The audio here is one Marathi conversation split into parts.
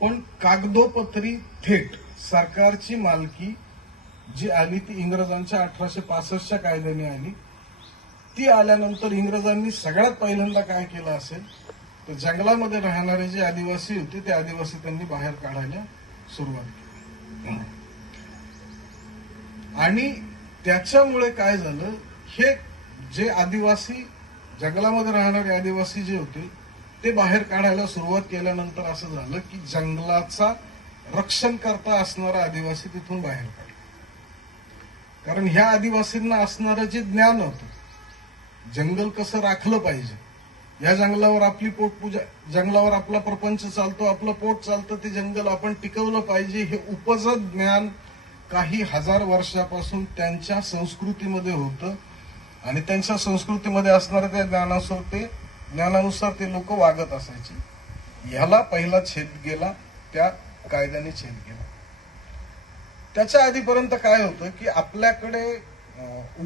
पण कागदोपत्री थेट सरकारची मालकी जी आली ती इंग्रजांच्या 1865च्या कायद्याने आली. ती आल्यानंतर इंग्रजांनी सगळ्यात पहिल्यांदा काय केलं असेल तर जंगलामध्ये राहणारे जे आदिवासी होते ते आदिवासी त्यांनी बाहेर काढायला सुरुवात केली. आणि त्याच्यामुळे काय झालं, हे जे आदिवासी जंगलामध्ये राहणारे आदिवासी जे होते ते बाहेर काढायला सुरुवात केल्यानंतर असं झालं की जंगलाचा रक्षण करता असणारा आदिवासी तिथून बाहेर काढला. कारण ह्या आदिवासींना असणारं जे ज्ञान होतं, जंगल कसं राखलं पाहिजे, या जंगलावर आपली पोटपूजा, जंगलावर आपला प्रपंच चालतो, आपलं पोट चालतं, ते जंगल आपण टिकवलं पाहिजे, हे उपजत ज्ञान काही हजार वर्षापासून त्यांच्या संस्कृतीमध्ये होतं. आणि त्यांच्या संस्कृतीमध्ये असणाऱ्या त्या ज्ञानानुसार ते लोक वागत असायचे. ह्याला पहिला छेद गेला, त्या कायद्याने छेद गेला. त्याच्या आधीपर्यंत काय होतं की आपल्याकडे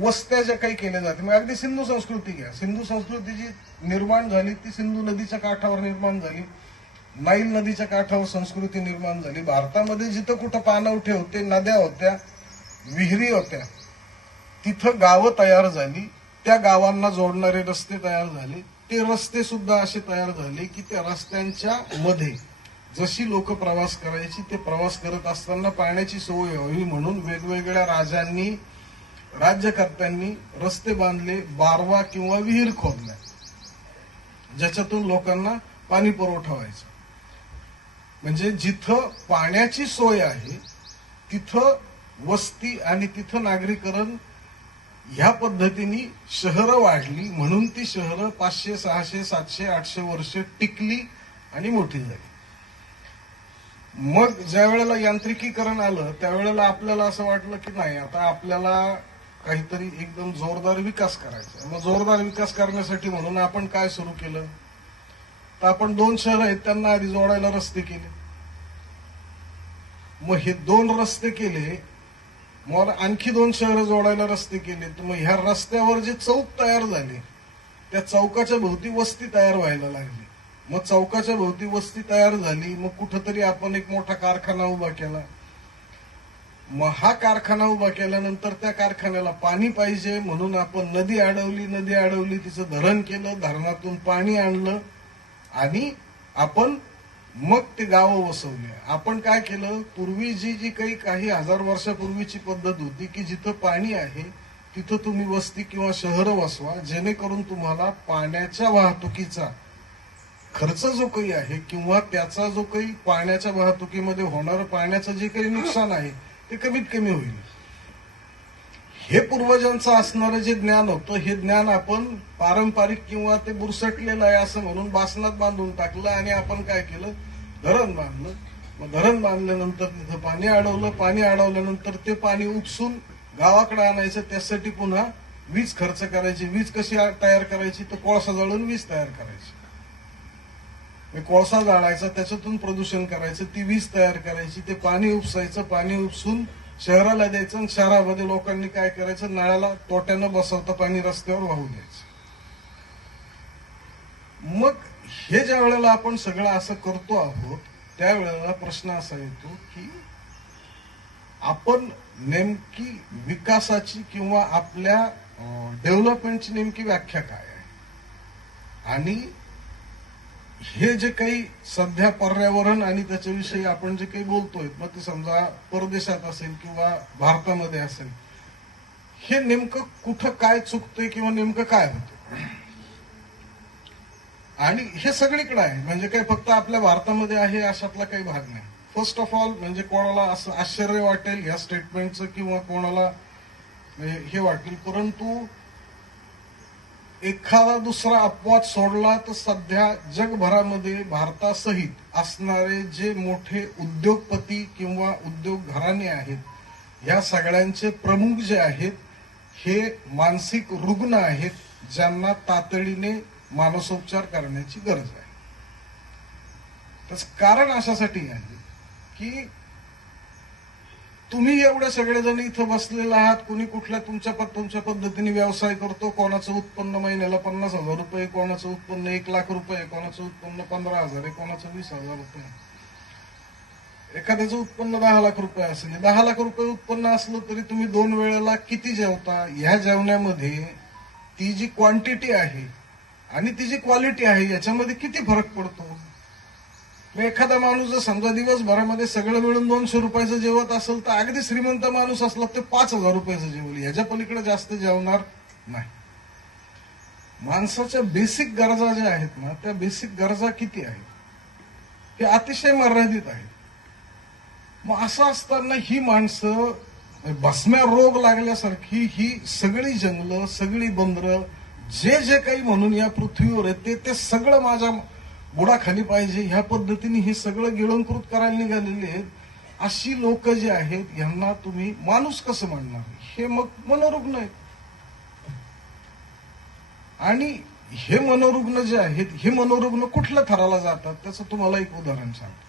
वस्त्या ज्या काही केल्या जाते, मग अगदी सिंधू संस्कृती घ्या. सिंधू संस्कृती जी निर्माण झाली ती सिंधू नदीच्या काठावर निर्माण झाली. नाईल नदीच्या काठावर संस्कृती निर्माण झाली. भारतामध्ये जिथं कुठं पाणवठे होते, नद्या होत्या, विहिरी होत्या, तिथं गावं तयार झाली. त्या गावांना जोडणारे रस्ते तयार झाले. ते रस्ते सुद्धा असे तयार झाले की त्या रस्त्यांच्या मध्ये जशी लोक प्रवास करायची, ते प्रवास करत असताना पाण्याची सोय व्हावी म्हणून वेगवेगळ्या राजांनी, राज्यकर्त्यांनी रस्ते बांधले, बारवा किंवा विहीर खोदल्या, ज्याच्यातून लोकांना पाणी पुरवठा व्हायचा. म्हणजे जिथं पाण्याची सोय आहे तिथं वस्ती आणि तिथं नागरीकरण, ह्या पद्धतीने शहरं वाढली. म्हणून ती शहरं 500, 600, 700, 800 वर्ष टिकली आणि मोठी झाली. मग ज्या वेळेला यांत्रिकीकरण आलं त्यावेळेला आपल्याला असं वाटलं की नाही, आता आपल्याला काहीतरी एकदम जोरदार विकास करायचा. मग जोरदार विकास करण्यासाठी म्हणून आपण काय सुरू केलं, तर आपण 2 शहरं आहेत त्यांना आधी जोडायला रस्ते केले. मग हे 2 रस्ते केले, मग आणखी 2 शहरं जोडायला रस्ते केले. तर मग ह्या रस्त्यावर जे चौक तयार झाले त्या चौकाच्या भोवती वस्ती तयार व्हायला लागली. मग चौकाच्या भोवती वस्ती तयार झाली, मग कुठंतरी आपण एक मोठा कारखाना उभा केला. मग हा कारखाना उभा केल्यानंतर त्या कारखान्याला पाणी पाहिजे म्हणून आपण नदी अडवली, तिचं धरण केलं, धरणातून पाणी आणलं आणि आपण मग ते गावं वसवली. आपण काय केलं, पूर्वी जी काही हजार वर्षापूर्वीची पद्धत होती की जिथं पाणी आहे तिथं तुम्ही वस्ती किंवा शहरं वसवा, जेणेकरून तुम्हाला पाण्याच्या वाहतुकीचा खर्च जो काही आहे किंवा त्याचा जो काही पाण्याच्या वाहतुकीमध्ये होणारं पाण्याचं जे काही नुकसान आहे ते कमीत कमी होईल. हे पूर्वजांचं असणारं जे ज्ञान होतं, हे ज्ञान आपण पारंपरिक किंवा ते बुरसटलेलं आहे असं म्हणून बासनात बांधून टाकलं आणि आपण काय केलं, धरण बांधलं. मग धरण बांधल्यानंतर तिथं पाणी अडवलं. पाणी अडवल्यानंतर ते पाणी उपसून गावाकडे आणायचं, त्यासाठी पुन्हा वीज खर्च करायची. वीज कशी तयार करायची, तर कोळसा जाळून वीज तयार करायची. कोळसा जाळायचा, त्याच्यातून प्रदूषण करायचं, ती वीज तयार करायची, ते पाणी उपसायचं, पाणी उपसून शहराला द्यायचं. आणि शहरामध्ये लोकांनी काय करायचं, नळाला तोट्यानं बसवता पाणी रस्त्यावर वाहू द्यायचं. मग हे ज्या वेळेला आपण सगळं असं करतो आहोत त्यावेळेला प्रश्न असा येतो की आपण नेमकी विकासाची किंवा आपल्या डेव्हलपमेंटची नेमकी व्याख्या काय आहे. आणि हे जे काही सध्या पर्यावरण आणि त्याच्याविषयी आपण जे काही बोलतोय, मग ते समजा परदेशात असेल किंवा भारतामध्ये असेल, हे नेमकं कुठं काय चुकतंय किंवा नेमकं काय होतं. आणि हे सगळीकडे आहे, म्हणजे काही फक्त आपल्या भारतामध्ये आहे अशातला काही भाग नाही. फर्स्ट ऑफ ऑल म्हणजे कोणाला असं आश्चर्य वाटेल या स्टेटमेंटचं किंवा कोणाला हे वाटेल, परंतु एखादा दुसरा अपवाद सोडला तर सध्या जगभरामध्ये भारतासहित असणारे जे मोठे उद्योगपती किंवा उद्योग घराणे आहेत, या सगळ्यांचे प्रमुख जे आहेत हे मानसिक रुग्ण आहेत, ज्यांना तातडीने मानसोपचार करण्याची गरज आहे. त्याचं कारण अशासाठी आहे की तुम्ही एवढे सगळेजण इथं बसलेले आहात, कुणी कुठल्या तुमच्या पद्धतीने व्यवसाय करतो. कोणाचं उत्पन्न महिन्याला 50,000 रुपये, कोणाचं उत्पन्न 1 लाख रुपये, कोणाचं उत्पन्न 15,000 आहे, कोणाचं 20,000 रुपये. एखाद्याचं उत्पन्न 10 लाख रुपये असेल, 10 लाख रुपये उत्पन्न असलं तरी तुम्ही 2 वेळेला किती जेवता, ह्या जेवण्यामध्ये ती जी क्वांटिटी आहे आणि ती जी क्वालिटी आहे याच्यामध्ये किती फरक पडतो. मग एखादा माणूस जर समजा दिवसभरामध्ये सगळं मिळून 200 रुपयाचं जेवत असेल तर अगदी श्रीमंत माणूस असला ते 5,000 रुपयाचं जेवल, ह्याच्या पलीकडे जास्त जेवणार नाही. माणसाच्या बेसिक गरजा ज्या आहेत ना, त्या बेसिक गरजा किती आहेत, हे अतिशय मर्यादित आहेत. मग असं असताना ही माणसं भस्म्या रोग लागल्यासारखी ही सगळी जंगलं, सगळी बंदरं, जे जे काही म्हणून या पृथ्वीवर आहे ते सगळं माझ्या बुडाखाली पाहिजे, ह्या पद्धतीने हे सगळं गिळंकृत करायला निघालेले आहेत. अशी लोक जे आहेत यांना तुम्ही माणूस कसं म्हणणार, हे मग मनोरुग्ण आहेत. आणि हे मनोरुग्ण जे आहेत, हे मनोरुग्ण कुठल्या थराला जातात त्याचं तुम्हाला एक उदाहरण सांगतो.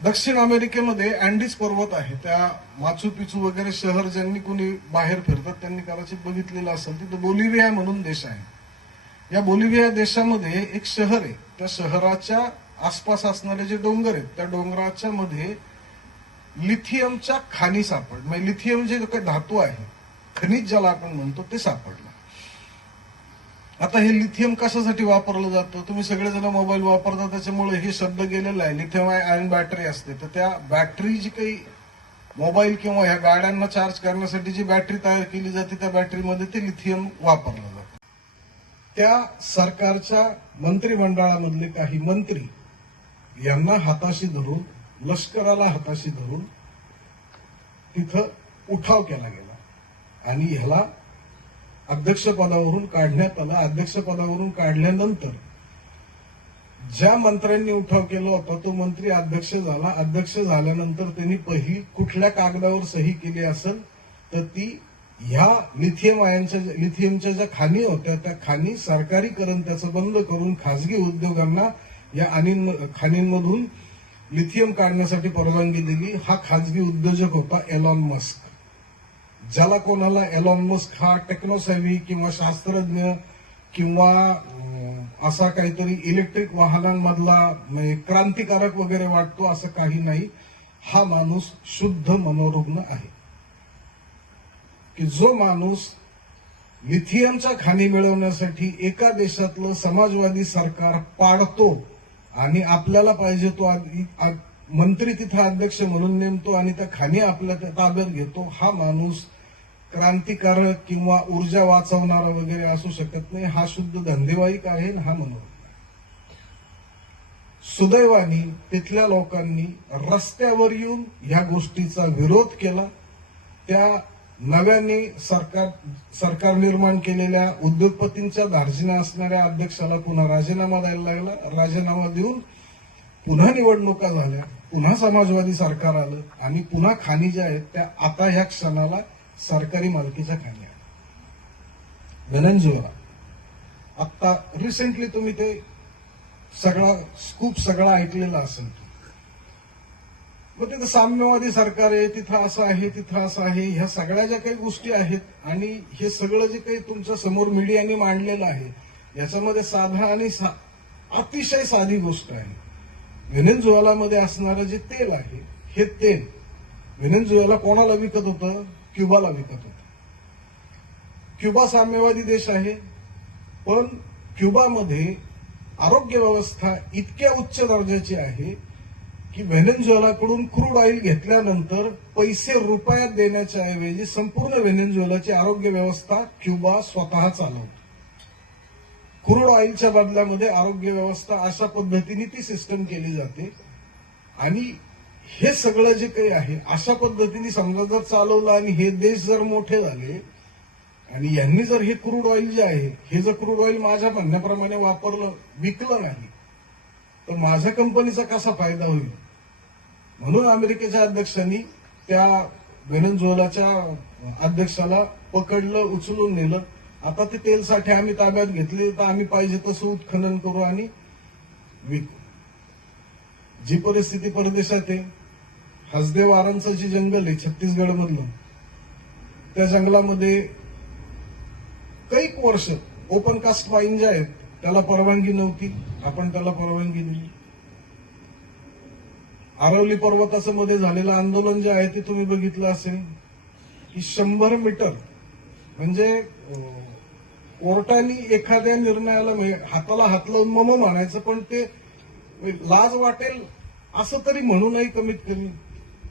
दक्षिण अमेरिकेमध्ये अँडीज पर्वत आहे, त्या माचू पिचू वगैरे शहर ज्यांनी कोणी बाहेर फिरतात त्यांनी कदाचित बघितलेलं असेल. तिथं बोलिव्हिया म्हणून देश आहे. या बोलिव्हिया देशामध्ये एक शहर आहे. त्या शहराच्या आसपास असणारे जे डोंगर आहेत त्या डोंगराच्या मध्ये लिथियमच्या खाणी सापड, म्हणजे लिथियम जे काही धातू आहे, खनिज ज्याला आपण म्हणतो, ते सापडलं. आता हे लिथियम कशासाठी वापरलं जातं, तुम्ही सगळेजण मोबाईल वापरता त्याच्यामुळे हे शब्द गेलेला आहे. लिथियम आयन बॅटरी असते, तर त्या बॅटरी जी काही मोबाईल किंवा ह्या गाड्यांना चार्ज करण्यासाठी जी बॅटरी तयार केली जाते त्या बॅटरीमध्ये ते लिथियम वापरलं जातं. त्या सरकारच्या मंत्रिमंडळामधले काही मंत्री यांना हाताशी धरून, लष्कराला हाताशी धरून तिथं उठाव केला गेला आणि ह्याला अध्यक्षपदावरून काढण्यात आलं. अध्यक्षपदावरून काढल्यानंतर ज्या मंत्र्यांनी उठाव केला होता तो मंत्री अध्यक्ष झाला. अध्यक्ष झाल्यानंतर त्यांनी पहिली कुठल्या कागदावर सही केली असेल तर ती ह्या लिथियमच्या ज्या खाणी होत्या त्या खाणी सरकारीकरण त्याचं बंद करून खासगी उद्योगांना या खाणींमधून लिथियम काढण्यासाठी परवानगी दिली. हा खासगी उद्योजक होता एलॉन मस्क. ज्याला कोणाला एलॉन मस्क हा टेक्नोसॅव्ही किंवा शास्त्रज्ञ किंवा असा काहीतरी इलेक्ट्रिक वाहनांमधला क्रांतिकारक वगैरे वाटतो असं काही नाही. हा माणूस शुद्ध मनोरुग्ण आहे की जो माणूस लिथियमच्या खाणी मिळवण्यासाठी एका देशातलं समाजवादी सरकार पाडतो आणि आपल्याला पाहिजे तो मंत्री तिथं अध्यक्ष म्हणून नेमतो आणि त्या खाणी आपल्या ताब्यात घेतो. हा माणूस क्रांतिकारक किंवा ऊर्जा वाचवणारा वगैरे असू शकत नाही. हा शुद्ध धंदेवाईक आहे. हा मनोरुग्ण. सुदैवाने तिथल्या लोकांनी रस्त्यावर येऊन ह्या गोष्टीचा विरोध केला. त्या नव्याने सरकार निर्माण केलेल्या उद्योगपतींच्या धार्जिना असणाऱ्या अध्यक्षाला पुन्हा राजीनामा द्यायला लागला. राजीनामा देऊन पुन्हा निवडणुका झाल्या, पुन्हा समाजवादी सरकार आलं आणि पुन्हा खाणी ज्या आहेत त्या आता ह्या क्षणाला सरकारी मालकीच्या खाणी आहेत. व्हेनेझुएला आता रिसेंटली तुम्ही ते सगळा स्कूप सगळा ऐकलेला असेल. मग तिथं साम्यवादी सरकार आहे, तिथं असं आहे, तिथं असं आहे, ह्या सगळ्या ज्या काही गोष्टी आहेत आणि हे सगळं जे काही तुमच्या समोर मीडियाने मांडलेलं आहे याच्यामध्ये साधा आणि अतिशय साधी गोष्ट आहे. व्हेनेझुएलामध्ये असणारं जे तेल आहे हे तेल व्हेनेझुएला कोणाला विकत होतं? क्युबाला विकत होतं. क्युबा साम्यवादी देश आहे, पण क्युबामध्ये आरोग्य व्यवस्था इतक्या उच्च दर्जाची आहे की व्हेनेझुएलाकडून क्रूड ऑइल घेतल्यानंतर पैसे रुपयात देण्याच्या ऐवजी संपूर्ण व्हेनेझुएलाची आरोग्य व्यवस्था क्युबा स्वतः चालवतो. क्रूड ऑइलच्या बदल्यामध्ये आरोग्य व्यवस्था अशा पद्धतीने ती सिस्टम केली जाते. आणि हे सगळं जे काही आहे अशा पद्धतीने समजा जर चालवलं आणि हे देश जर मोठे झाले आणि यांनी जर हे क्रूड ऑइल जे आहे हे जर क्रूड ऑइल माझ्या म्हणण्याप्रमाणे वापरलं, विकलं नाही तर माझ्या कंपनीचा कसा फायदा होईल? म्हणून अमेरिकेच्या अध्यक्षांनी त्या व्हेनेझुएलाच्या अध्यक्षाला पकडलं, उचलून नेलं. आता ते तेल साठे आम्ही ताब्यात घेतले तर आम्ही पाहिजे तसं उत्खनन करू आणि विकू. जी परिस्थिती परदेशात आहे, हसदेवारांचं जे जंगल आहे छत्तीसगड मधलं, त्या जंगलामध्ये कैक वर्ष ओपन कास्ट पाईन जे आहेत त्याला परवानगी नव्हती. आपण त्याला परवानगी दिली. आरवली पर्वताचं मध्ये झालेलं आंदोलन जे आहे ते तुम्ही बघितलं असेल की 100 मीटर म्हणजे कोर्टाने एखाद्या निर्णयाला हाताला हात लावून मम म्हणायचं, पण ते लाज वाटेल असं तरी म्हणू नये कमीत कमी,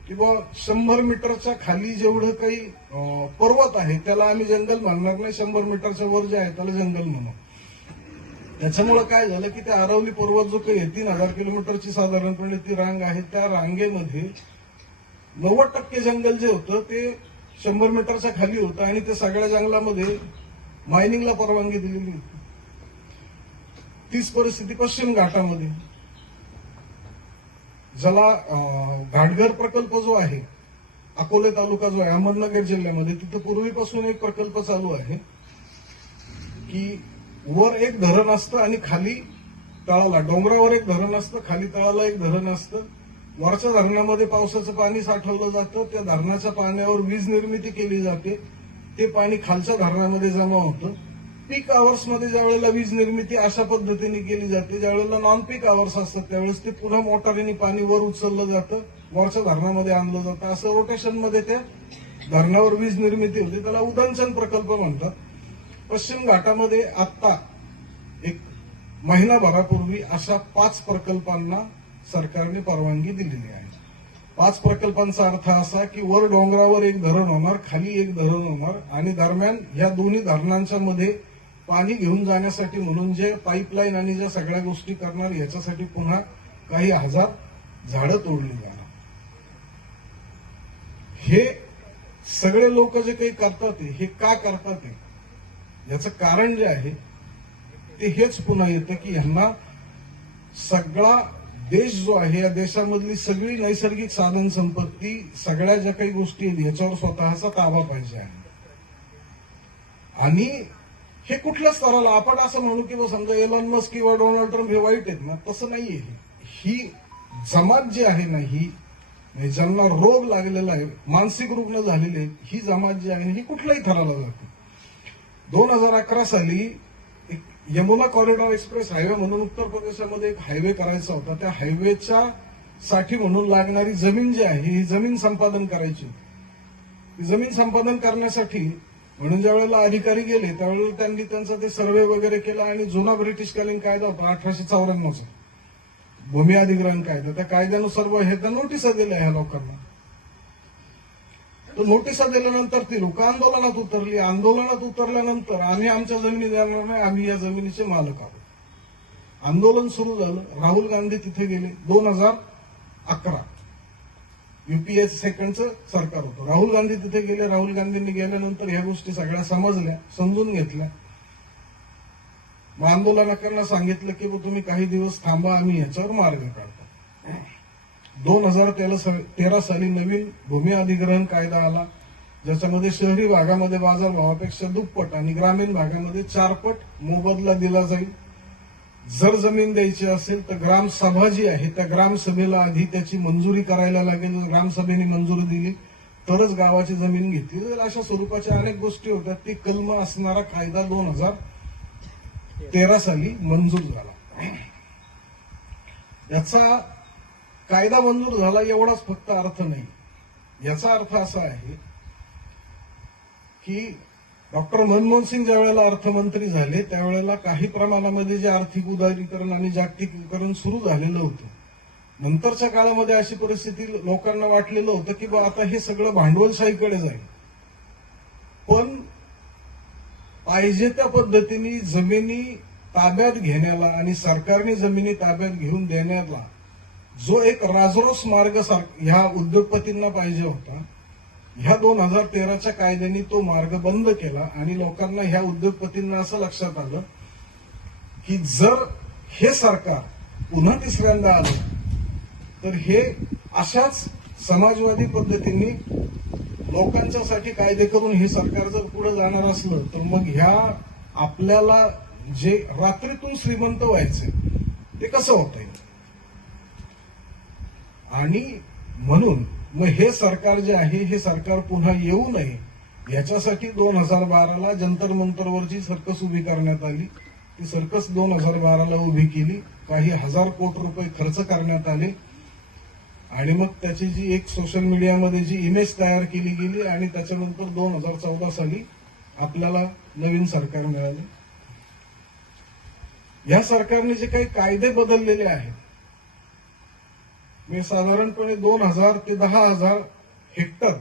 किंवा 100 मीटरच्या खाली जेवढं काही पर्वत आहे त्याला आम्ही जंगल म्हणणार नाही, 100 मीटरच्या वर जे आहे त्याला जंगल म्हणू. त्याच्यामुळे काय झालं की ते आरवली पर्वत जो काही 3000 किलोमीटरची साधारणपणे ती रांग आहे, त्या रांगेमध्ये 90% जंगल जे होतं ते 100 मीटरच्या खाली होतं आणि ते सगळ्या जंगलामध्ये मायनिंगला परवानगी दिलेली होती. तीच परिस्थिती पश्चिम घाटामध्ये, ज्याला घाटघर प्रकल्प जो आहे अकोले तालुका जो आहे अहमदनगर जिल्ह्यामध्ये, तिथं पूर्वीपासून एक प्रकल्प चालू आहे की वर एक धरण असतं आणि खाली तळाला, डोंगरावर एक धरण असतं, खाली तळाला एक धरण असतं. वरच्या धरणामध्ये पावसाचं पाणी साठवलं जातं, त्या धरणाच्या पाण्यावर वीज निर्मिती केली जाते, ते पाणी खालच्या धरणामध्ये जमा होतं. पीक आवर्स मध्ये ज्या वेळेला वीज निर्मिती अशा पद्धतीने केली जाते, ज्या वेळेला नॉन पीक आवर्स असतात त्यावेळेस ते पुन्हा मोटारीने पाणी वर उचललं जातं, वरच्या धरणामध्ये आणलं जातं. असं रोटेशन मध्ये त्या धरणावर वीज निर्मिती होते, त्याला उदंचन प्रकल्प म्हणतात. पश्चिम घाटामध्ये आता एक महिनाभरापूर्वी अशा 5 प्रकल्पांना सरकारने परवानगी दिलेली आहे. 5 प्रकल्पांचा अर्थ असा की वर डोंगरावर एक धरण होणार, खाली एक धरण होणार आणि दरम्यान या दोन्ही धरणांच्या मध्ये पाणी घेऊन जाण्यासाठी म्हणून जे पाईपलाईन आणि ज्या सगळ्या गोष्टी करणार याच्यासाठी पुन्हा काही हजार झाडं तोडली जाणार. हे सगळे लोक जे काही करतात हे का करतात याचं कारण जे आहे ते हेच पुन्हा येतं की ह्यांना सगळा देश जो आहे या देशामधली सगळी नैसर्गिक साधन संपत्ती, सगळ्या ज्या काही गोष्टी आहेत याच्यावर स्वतःचा ताबा पाहिजे आहे. आणि हे कुठल्या स्तराला आपण असं म्हणू की समजा एलॉन मस्क किंवा डोनाल्ड ट्रम्प हे वाईट आहेत ना, तसं नाहीये. ही जमात जी आहे ना, ही ज्यांना रोग लागलेला आहे, मानसिक रुग्ण झालेले आहेत, ही जमात जी आहे ही कुठल्याही थराला जाते. 2011 साली एक यमुना कॉरिडॉर एक्सप्रेस हायवे म्हणून उत्तर प्रदेशामध्ये एक हायवे करायचा होता. त्या हायवेच्या साठी म्हणून लागणारी जमीन जी आहे ही जमीन संपादन करायची होती. जमीन संपादन करण्यासाठी म्हणून ज्या वेळेला अधिकारी गेले त्यावेळेला त्यांनी त्यांचा ते सर्व्हे वगैरे केला आणि जुना ब्रिटिशकालीन कायदा होता 1894चा भूमी अधिग्रहण कायदा, त्या कायद्यानुसार ह्या नोटिसा दिल्या ह्या लोकांना. तर नोटिसा दिल्यानंतर ती लोक आंदोलनात उतरली. आंदोलनात उतरल्यानंतर आम्ही आमच्या जमिनी देणार नाही, आम्ही या जमिनीचे मालक आहोत. आंदोलन सुरू झालं. राहुल गांधी तिथे गेले. 2011 युपीए सेकंडचं सरकार होतं. राहुल गांधी तिथे गेले. राहुल गांधींनी गेल्यानंतर ह्या गोष्टी सगळ्या समजल्या, समजून घेतल्या. मग आंदोलकांना सांगितलं की तुम्ही काही दिवस थांबा, आम्ही याच्यावर मार्ग काढतो. 2013 साली नवीन भूमी अधिग्रहण कायदा आला, ज्याच्यामध्ये शहरी भागामध्ये बाजारभावापेक्षा दुप्पट आणि ग्रामीण भागामध्ये 4 पट मोबदला दिला जाईल. जर जमीन द्यायची असेल तर ग्रामसभा जी आहे त्या ग्रामसभेला आधी त्याची मंजुरी करायला लागेल. ग्रामसभेने मंजुरी दिली तरच गावाची जमीन घेतली जाईल. अशा स्वरूपाच्या अनेक गोष्टी होत्या. ती कलम असणारा कायदा 2013 साली मंजूर झाला. याचा कायदा मंजूर झाला एवढाच फक्त अर्थ नाही. याचा अर्थ असा आहे की डॉक्टर मनमोहन सिंग ज्या वेळेला अर्थमंत्री झाले त्यावेळेला काही प्रमाणामध्ये जे आर्थिक उदारीकरण आणि जागतिकीकरण सुरू झालेलं होतं. नंतरच्या काळामध्ये अशी परिस्थिती लोकांना वाटलेलं होतं की आता हे सगळं भांडवलशाहीकडे जाईल. पण पाहिजे त्या पद्धतीने जमिनी ताब्यात घेण्याला आणि सरकारने जमिनी ताब्यात घेऊन देण्याला जो एक राजरोस मार्ग ह्या उद्योगपतींना पाहिजे होता, ह्या 2013च्या कायद्याने तो मार्ग बंद केला. आणि लोकांना, ह्या उद्योगपतींना असं लक्षात आलं की जर हे सरकार पुन्हा तिसऱ्यांदा आलं तर हे अशाच समाजवादी पद्धतीने लोकांच्यासाठी कायदे करून हे सरकार जर पुढे जाणार असलं तर मग ह्या आपल्याला जे रात्रीतून श्रीमंत व्हायचे ते कसं होत येईल. आणि म्हणून मग हे सरकार जे आहे हे सरकार पुन्हा येऊ नये याच्यासाठी 2012ला जंतर मंतरवरची सर्कस उभी करण्यात आली. ती सर्कस 2012ला उभी केली. काही हजार कोटी रुपये खर्च करण्यात आले. आणि मग त्याची जी एक सोशल मीडियामध्ये जी इमेज तयार केली गेली आणि त्याच्यानंतर 2014 साली आपल्याला नवीन सरकार मिळालं. या सरकारने जे काही कायदे बदललेले आहेत, म्हणजे साधारणपणे 2000 ते 10,000 हेक्टर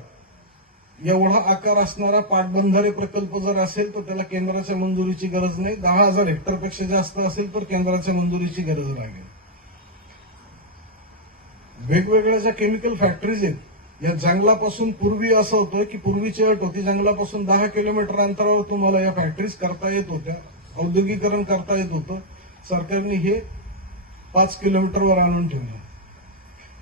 एवढा आकार असणारा पाटबंधारे प्रकल्प जर असेल तर त्याला केंद्राच्या मंजुरीची गरज नाही. 10,000 हेक्टरपेक्षा जास्त असेल तर केंद्राच्या मंजुरीची गरज लागेल. वेगवेगळ्या ज्या केमिकल फॅक्टरीज आहेत, या जंगलापासून पूर्वी असं होतं की पूर्वीची अट होती जंगलापासून 10 किलोमीटर अंतरावर तुम्हाला या फॅक्टरीज करता येत होत्या, औद्योगिकरण करता येत होतं. सरकारने हे 5 किलोमीटरवर आणून ठेवलं.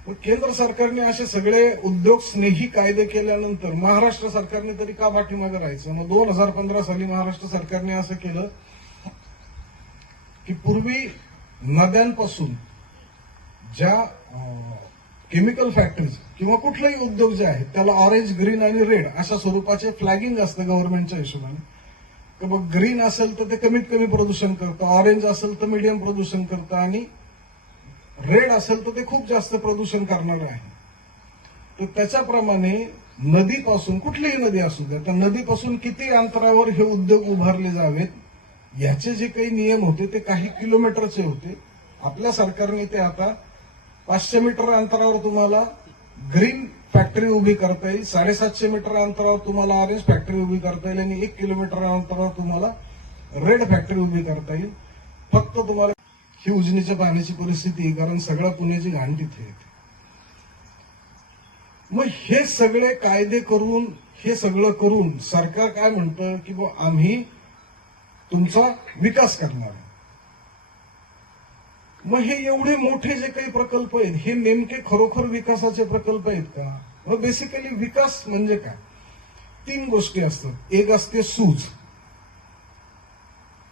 मग केंद्र सरकारने असे सगळे उद्योग स्नेही कायदे केल्यानंतर महाराष्ट्र सरकारने तरी का पाठीमागे राहायचं? मग 2015 साली महाराष्ट्र सरकारने असं केलं की पूर्वी नद्यांपासून ज्या केमिकल फॅक्टरीज किंवा कुठलेही उद्योग जे आहेत त्याला ऑरेंज, ग्रीन आणि रेड अशा स्वरूपाचे फ्लॅगिंग असतं गव्हर्नमेंटच्या हिशोबाने. तर मग ग्रीन असेल तर ते कमीत कमी प्रदूषण करतं, ऑरेंज असेल तर मीडियम प्रदूषण करतं आणि रेड असेल तर ते खूप जास्त प्रदूषण करणार आहे. तर त्याच्याप्रमाणे नदीपासून, कुठलीही नदी असू द्या, त्या नदीपासून किती अंतरावर हे उद्योग उभारले जावेत याचे जे काही नियम होते ते काही किलोमीटरचे होते. आपल्या सरकारने ते आता 500 मीटर अंतरावर तुम्हाला ग्रीन फॅक्टरी उभी करता येईल, 750 मीटर अंतरावर तुम्हाला ऑरेंज फॅक्टरी उभी करता येईल आणि 1 किलोमीटर अंतरावर तुम्हाला रेड फॅक्टरी उभी करता येईल. फक्त तुम्हाला ही उजनीच्या पाण्याची परिस्थिती, कारण सगळ्या पुण्याची घाण तिथे येते. मग हे सगळे कायदे करून, हे सगळं करून सरकार काय म्हणतं की आम्ही तुमचा विकास करणार. मग हे एवढे मोठे जे काही प्रकल्प आहेत हे नेमके खरोखर विकासाचे प्रकल्प आहेत का? मग बेसिकली विकास म्हणजे काय? 3 गोष्टी असतात. एक असते सूज,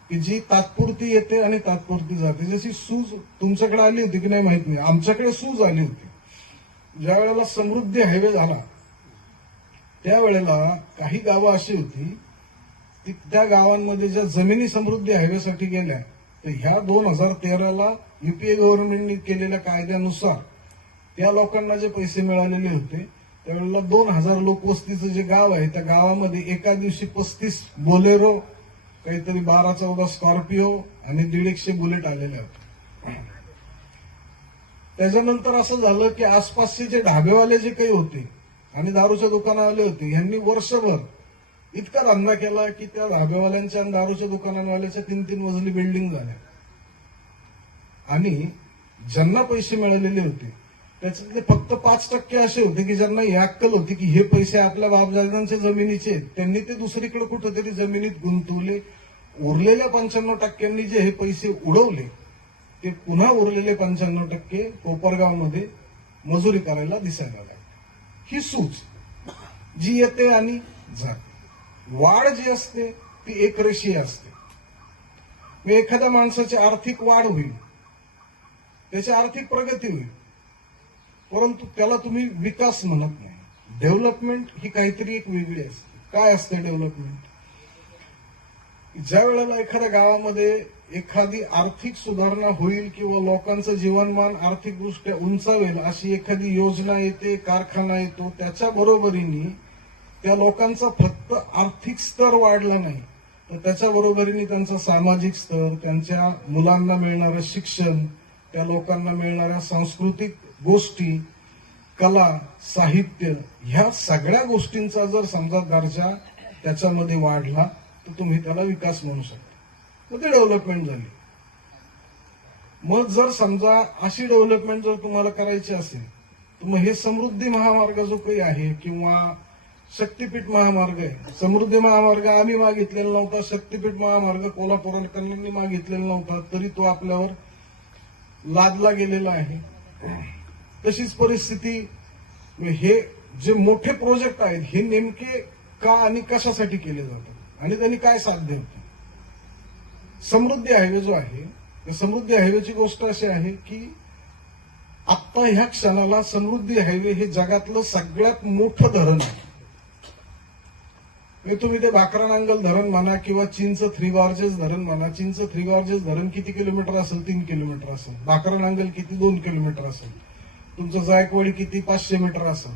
की जी तात्पुरती येते आणि तात्पुरती जाते. जशी सूज तुमच्याकडे आली होती की नाही माहित नाही, आमच्याकडे सूज आली होती. ज्या वेळेला समृद्धी हायवे झाला त्यावेळेला काही गावं अशी होती की त्या गावांमध्ये ज्या जमिनी समृद्धी हायवेसाठी गेल्या, तर ह्या 2013ला युपीए गव्हर्नमेंटने केलेल्या कायद्यानुसार त्या लोकांना जे पैसे मिळालेले होते त्यावेळेला 2000 लोकवस्तीचं जे गाव आहे त्या गावामध्ये एका दिवशी 35 बोलेरो, काहीतरी 12-14 स्कॉर्पिओ आणि 150 बुलेट आलेले होते. त्याच्यानंतर असं झालं की आसपासचे जे ढाबेवाले जे काही होते आणि दारूच्या दुकानावाले होते यांनी वर्षभर इतका धंदा केला की त्या ढाबेवाल्यांच्या आणि दारूच्या दुकानावाल्याच्या 3-3 मजली बिल्डिंग झाल्या. आणि ज्यांना पैसे मिळालेले होते त्याच्यातले फक्त 5% असे होते की ज्यांना ही अक्कल होती की हे पैसे आपल्या बापदादांच्या जमिनीचे आहेत, त्यांनी ते दुसरीकडे कुठेतरी जमिनीत गुंतवले. उरलेल्या 95% जे हे पैसे उडवले ते पुन्हा उरलेले 95% कोपरगावमध्ये मजुरी करायला दिसायला लागले. ही सूज जी येते आणि जाते. वाढ जी असते ती एकरेषीय असते. एखाद्या माणसाची आर्थिक वाढ होईल, त्याची आर्थिक प्रगती होईल, परंतु त्याला तुम्ही विकास म्हणत नाही. डेव्हलपमेंट ही काहीतरी एक वेगळी असते. काय असते डेव्हलपमेंट? ज्या वेळेला एखाद्या गावामध्ये एखादी आर्थिक सुधारणा होईल किंवा लोकांचं जीवनमान आर्थिकदृष्ट्या उंचावेल अशी एखादी योजना येते, कारखाना येतो, त्याच्या बरोबरीने त्या लोकांचा फक्त आर्थिक स्तर वाढला नाही तर त्याच्या बरोबरीने त्यांचा सामाजिक स्तर, त्यांच्या मुलांना मिळणारं शिक्षण, त्या लोकांना मिळणाऱ्या सांस्कृतिक गोष्टी, कला, साहित्य, ह्या सगळ्या गोष्टींचा जर समजा दर्जा त्याच्यामध्ये वाढला तर तुम्ही त्याला विकास म्हणू शकता. मग ते डेव्हलपमेंट झाली. मग जर समजा अशी डेव्हलपमेंट जर तुम्हाला करायची असेल तर मग हे समृद्धी महामार्ग जो काही आहे किंवा शक्तीपीठ महामार्ग आहे, समृद्धी महामार्ग आम्ही मागितलेला नव्हता, शक्तीपीठ महामार्ग कोल्हापूरकरांनी मागितलेला नव्हता, तरी तो आपल्यावर लादला गेलेला आहे. तशीच परिस्थिती. हे जे मोठे प्रोजेक्ट आहेत हे नेमके का आणि कशासाठी केले जातात आणि त्यांनी काय साध्य होतं? समृद्धी हायवे जो आहे, समृद्धी हायवेची गोष्ट अशी आहे की आत्ता ह्या क्षणाला समृद्धी हायवे हे जगातलं सगळ्यात मोठं धरण आहे. तुम्ही ते भाकरानांगल धरण म्हणा किंवा चीनचं 3 गॉर्जेस धरण म्हणा. चीनचं 3 गॉर्जेस धरण किती किलोमीटर असेल? 3 किलोमीटर असेल. भाकरानांगल किती? 2 किलोमीटर असेल. तुमचं जायकवाडी किती 500 मीटर असेल.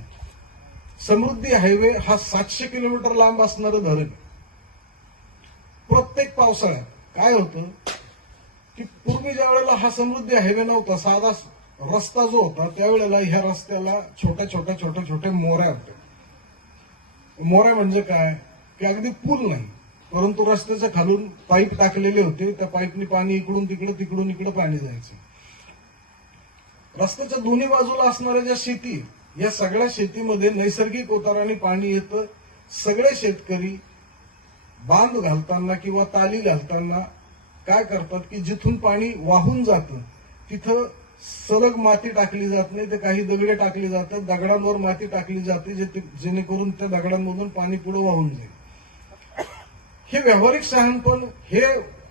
समृद्धी हायवे हा 700 किलोमीटर लांब असणारं धरण. प्रत्येक पावसाळ्यात काय होतं की पूर्वी ज्या वेळेला हा समृद्धी हायवे नव्हता, साधा रस्ता जो होता, त्यावेळेला ह्या रस्त्याला छोट्या मोऱ्या होत्या. मोऱ्या म्हणजे काय की अगदी पूल नाही, परंतु रस्त्याच्या खालून पाईप टाकलेले होते. त्या पाईपनी पाणी इकडून तिकडे पाणी जायचं. रस्त्याच्या दोन्ही बाजूला असणाऱ्या ज्या शेती, या सगळ्या शेतीमध्ये नैसर्गिक उताराने पाणी येतं. सगळे शेतकरी बांध घालताना किंवा ताली घालताना काय करतात की जिथून पाणी वाहून जातं तिथं सलग माती टाकली जात नाही, तर काही दगडे टाकली जातात, दगडांवर माती टाकली जाते, जेणेकरून त्या दगडांमधून पाणी पुढे वाहून जाईल. हे व्यावहारिक शहाणपण हे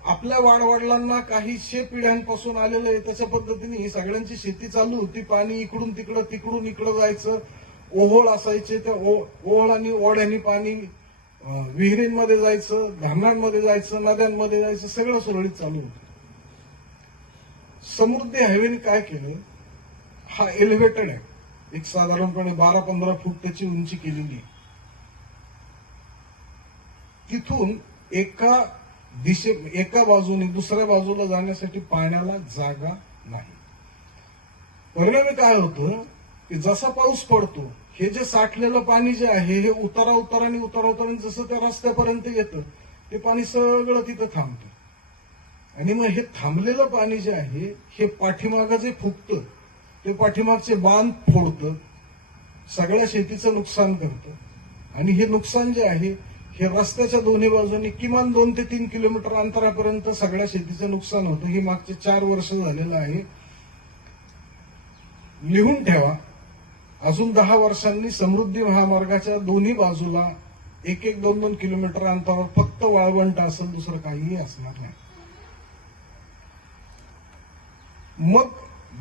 आपल्या वाडवडिलांना काही पिढ्यांपासून आलेलं आहे. त्याच्या पद्धतीने ही सगळ्यांची शेती चालू होती. पाणी इकडून इकडं जायचं. ओहोळ असायचे, त्या ओहोळ आणि ओढ्यांनी पाणी विहिरींमध्ये जायचं, धरणांमध्ये जायचं, नद्यांमध्ये जायचं, सगळं सुरळीत चालू होतं. समृद्धी हायवेने काय केलं, हा एलिव्हेटेड आहे. एक साधारणपणे 12-15 फूट त्याची उंची केलेली आहे. तिथून एका बाजूने दुसऱ्या बाजूला जाण्यासाठी पाण्याला जागा नाही. परिणामी काय होतं की जसा पाऊस पडतो, हे जे साठलेलं पाणी जे आहे हे उताराने जसं त्या रस्त्यापर्यंत येतं, ते पाणी सगळं तिथं थांबतं. आणि मग हे थांबलेलं पाणी जे आहे हे पाठीमागं जे फुटतं, ते पाठीमागचे बांध फोडतं, सगळ्या शेतीचं नुकसान करतं. आणि हे नुकसान जे आहे हे रस्त्याच्या दोन्ही बाजूनी किमान 2 ते 3 किलोमीटर अंतरापर्यंत सगळ्या शेतीचं नुकसान होतं. ही मागचे 4 वर्ष झालेलं आहे. लिहून ठेवा, अजून 10 वर्षांनी समृद्धी महामार्गाच्या दोन्ही बाजूला 1-2 किलोमीटर अंतरावर फक्त वाळवंट असेल, दुसरं काहीही असणार नाही. मग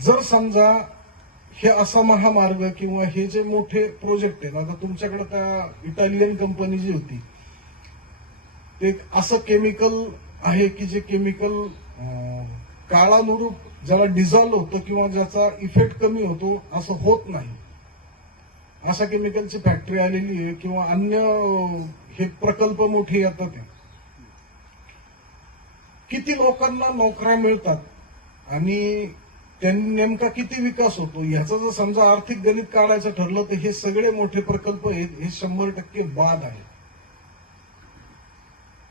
जर समजा हे असा महामार्ग किंवा हे जे मोठे प्रोजेक्ट आहेत, आता तुमच्याकडे त्या इटालियन कंपनी जी होती, ते असं केमिकल आहे की जे केमिकल काळानुरूप ज्याला डिझॉल्व्ह होतं किंवा ज्याचा इफेक्ट कमी होतो असं होत नाही, अशा केमिकलची फॅक्टरी आलेली आहे. किंवा अन्य हे प्रकल्प मोठे येतात. किती लोकांना नोकऱ्या मिळतात आणि त्यांनी नेमका किती विकास होतो ह्याचं जर समजा आर्थिक गणित काढायचं ठरलं तर हे सगळे मोठे प्रकल्प आहेत हे 100% बाद आहे.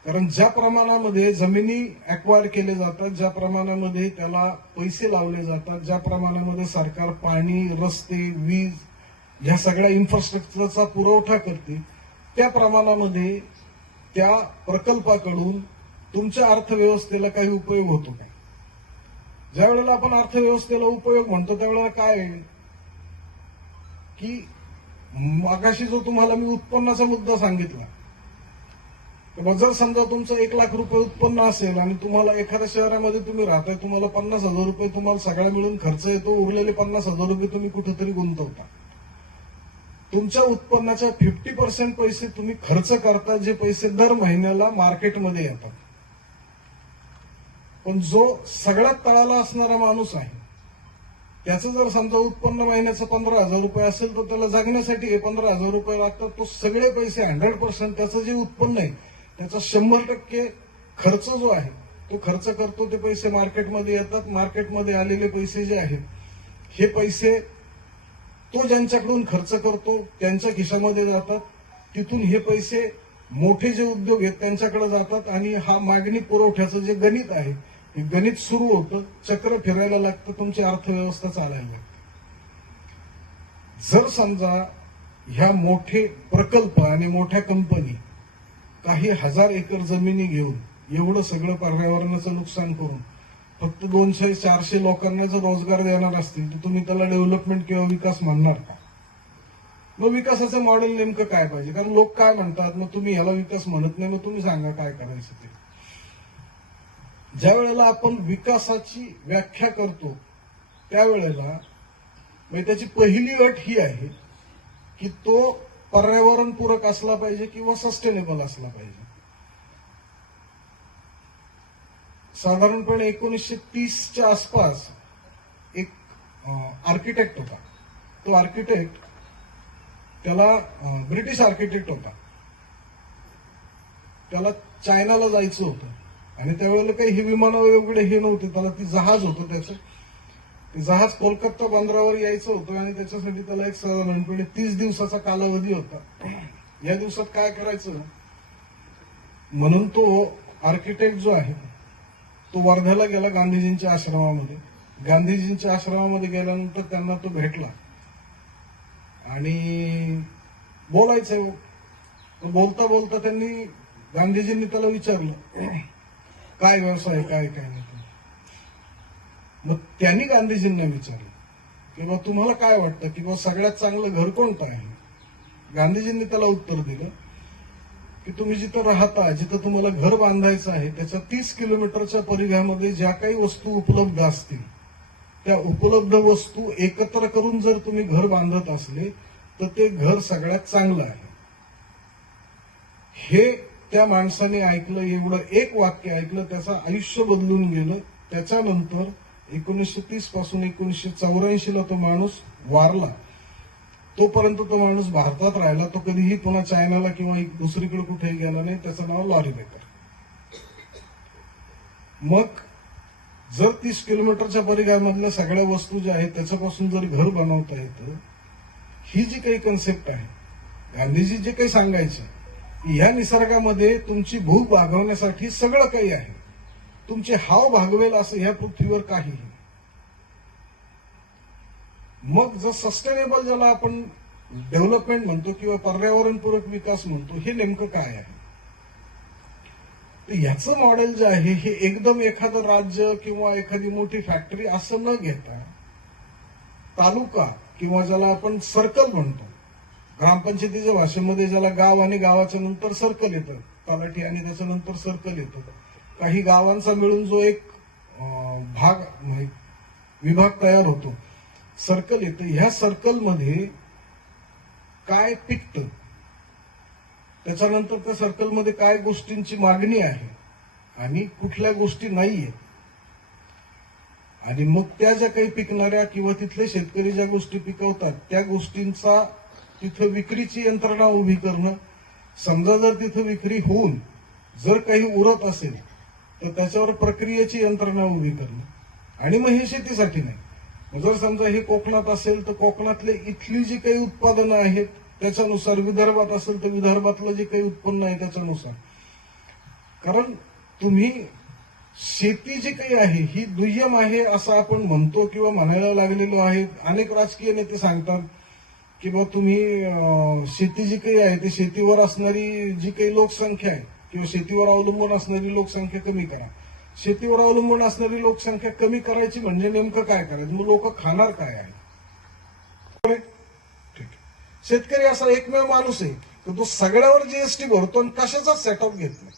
कारण ज्या प्रमाणामध्ये जमिनी अक्वायर केले जातात, ज्या प्रमाणामध्ये त्याला पैसे लावले जातात, ज्या प्रमाणामध्ये सरकार पाणी, रस्ते, वीज ह्या सगळ्या इन्फ्रास्ट्रक्चरचा पुरवठा करते, त्या प्रमाणामध्ये त्या प्रकल्पाकडून तुमच्या अर्थव्यवस्थेला काही उपयोग होतो का? ज्या वेळेला आपण अर्थव्यवस्थेला उपयोग म्हणतो त्यावेळेला काय आहे की मागाशी जो तुम्हाला मी उत्पन्नाचा मुद्दा सांगितला, जर समजा तुमचं 1 लाख रुपये उत्पन्न असेल आणि तुम्हाला एखाद्या शहरामध्ये तुम्ही राहताय, तुम्हाला 50,000 रुपये तुम्हाला सगळा मिळून खर्च येतो, उरलेले 50,000 रुपये तुम्ही कुठेतरी गुंतवता. तुमच्या उत्पन्नाच्या 50% पैसे तुम्ही खर्च करता, जे पैसे दर महिन्याला मार्केटमध्ये येतात. पण जो सगळ्यात तळाला असणारा माणूस आहे त्याचं जर समजा उत्पन्न महिन्याचं 15,000 रुपये असेल तर त्याला जगण्यासाठी हे 15,000 रुपये लागतात. तो सगळे पैसे 100% त्याचं जे उत्पन्न आहे त्याचा 100% खर्च जो आहे तो खर्च करतो. ते पैसे मार्केटमध्ये येतात. मार्केटमध्ये आलेले पैसे जे आहेत हे पैसे तो ज्यांच्याकडून खर्च करतो त्यांच्या खिशामध्ये जातात. तिथून हे पैसे मोठे जे उद्योग आहेत त्यांच्याकडे जातात आणि हा मागणी पुरवठ्याचं जे गणित आहे हे गणित सुरू होतं, चक्र फिरायला लागतं, तुमची अर्थव्यवस्था चालायला लागते. जर समजा ह्या मोठे प्रकल्प आणि मोठ्या कंपनी काही 1000 एकर जमिनी घेऊन एवढं सगळं पर्यावरणाचं नुकसान करून फक्त 200-400 लोकांना जर रोजगार देणार असतील तर तुम्ही त्याला डेव्हलपमेंट किंवा विकास म्हणणार का? मग विकासाचं मॉडेल नेमकं काय पाहिजे? कारण लोक काय म्हणतात, मग तुम्ही ह्याला विकास म्हणत नाही, मग तुम्ही सांगा काय करायचं ते. ज्या वेळेला आपण विकासाची व्याख्या करतो त्यावेळेला म्हणजे त्याची पहिली अट ही आहे की तो पर्यावरणपूरक असला पाहिजे किंवा सस्टेनेबल असला पाहिजे. साधारणपणे 1930च्या आसपास एक आर्किटेक्ट होता, तो आर्किटेक्ट, त्याला ब्रिटिश आर्किटेक्ट होता, त्याला चायनाला जायचं होतं आणि त्यावेळेला काही ही विमानं वगैरे हे नव्हते, त्याला ती जहाज होतं त्याचं, ते जहाज कोलकाता बंदरावर यायचं होतं आणि त्याच्यासाठी त्याला एक साधारणपणे 30 दिवसाचा कालावधी होता. या दिवसात काय करायचं म्हणून तो आर्किटेक्ट जो आहे तो वर्ध्याला गेला गांधीजींच्या आश्रमामध्ये. गांधीजींच्या आश्रमामध्ये गेल्यानंतर त्यांना तो भेटला आणि बोलायचं. बोलता बोलता त्यांनी गांधीजींनी त्याला विचारलं काय व्यवसाय काय काय नाही. मग त्यांनी गांधीजींना विचारलं की बा तुम्हाला काय वाटतं की बा सगळ्यात चांगलं घर कोणतं आहे. गांधीजींनी त्याला उत्तर दिलं की तुम्ही जिथं राहता, जिथं तुम्हाला घर बांधायचं आहे त्याच्या 30 किलोमीटरच्या परिघामध्ये ज्या काही वस्तू उपलब्ध असतील त्या उपलब्ध वस्तू एकत्र करून जर तुम्ही घर बांधत असले तर ते घर सगळ्यात चांगलं आहे. हे त्या माणसाने ऐकलं, एवढं एक वाक्य ऐकलं, त्याचं आयुष्य बदलून गेलं. त्याच्यानंतर 1930 पासून 1984 तो माणूस वारला. तोपर्यंत तो माणूस भारतात राहिला. तो कधीही पुन्हा चायनाला किंवा दुसरीकडे कुठेही गेला नाही. त्याचं नाव लॉरी बेकर. मग जर 30 किलोमीटरच्या परिघामधल्या सगळ्या वस्तू ज्या आहेत त्याच्यापासून जर घर बनवता येतं, ही जी काही कन्सेप्ट आहे, गांधीजी जे काही सांगायचे, या निसर्गामध्ये तुमची भूक भागवण्यासाठी सगळं काही आहे, तुमचे हाव भागवेल असं ह्या पृथ्वीवर काहीही. मग जर सस्टेनेबल ज्याला आपण डेव्हलपमेंट म्हणतो किंवा पर्यावरणपूरक विकास म्हणतो, हे नेमकं काय आहे. तर ह्याचं मॉडेल जे आहे हे एकदम एखादं राज्य किंवा एखादी मोठी फॅक्टरी असं न घेता तालुका किंवा ज्याला आपण सर्कल म्हणतो, ग्रामपंचायतीच्या भाषेमध्ये ज्याला गाव आणि गावाच्या नंतर सर्कल येतं, तलाठी आणि त्याच्यानंतर सर्कल येतं, काही गावांचा मिळून जो एक भाग विभाग तयार होतो, सर्कल येतं. ह्या सर्कलमध्ये काय पिकतं, त्याच्यानंतर त्या सर्कलमध्ये काय गोष्टींची मागणी आहे आणि कुठल्या गोष्टी नाहीये, आणि मग त्या ज्या काही पिकणाऱ्या किंवा तिथले शेतकरी ज्या गोष्टी पिकवतात त्या गोष्टींचा तिथं विक्रीची यंत्रणा उभी करणं. समजा जर तिथं विक्री होऊन जर काही उरत असेल तर त्याच्यावर प्रक्रियेची यंत्रणा उभी करणं. आणि मग हे शेतीसाठी नाही, जर समजा हे कोकणात असेल तर कोकणातले इथली जी काही उत्पादनं आहेत त्याच्यानुसार, विदर्भात असेल तर विदर्भातलं जे काही उत्पन्न आहे त्याच्यानुसार. कारण तुम्ही शेती जी काही आहे ही दुय्यम आहे असं आपण म्हणतो किंवा म्हणायला लागलेलो आहे. अनेक राजकीय नेते सांगतात की बा तुम्ही शेती जी काही आहे ती शेतीवर असणारी जी काही लोकसंख्या आहे किंवा शेतीवर अवलंबून असणारी लोकसंख्या कमी करा. शेतीवर अवलंबून असणारी लोकसंख्या कमी करायची म्हणजे नेमकं काय करायचं, मग लोक खाणार काय आहे. ठीक आहे, शेतकरी असा एकमेव माणूस आहे की तो सगळ्यावर जीएसटी भरतो आणि कशाचाच सेटअप घेत नाही.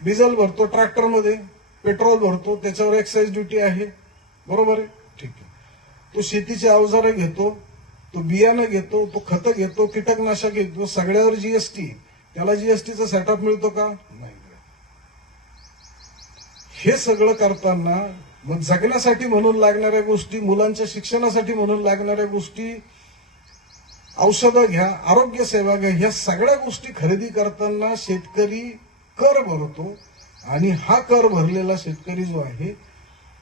डिझेल भरतो ट्रॅक्टरमध्ये, पेट्रोल भरतो त्याच्यावर एक्साईज ड्युटी आहे, बरोबर आहे, ठीक आहे. तो शेतीची अवजारं घेतो, तो बियाणं घेतो, तो खतं घेतो, कीटकनाशक घेतो, सगळ्यावर जीएसटी. त्याला जीएसटीचा सेटअप मिळतो का? नाही. हे सगळं करताना मग जगण्यासाठी म्हणून लागणाऱ्या गोष्टी, मुलांच्या शिक्षणासाठी म्हणून लागणाऱ्या गोष्टी, औषधं घ्या, आरोग्य सेवा घ्या, ह्या सगळ्या गोष्टी खरेदी करताना शेतकरी कर भरतो. आणि हा कर भरलेला शेतकरी जो आहे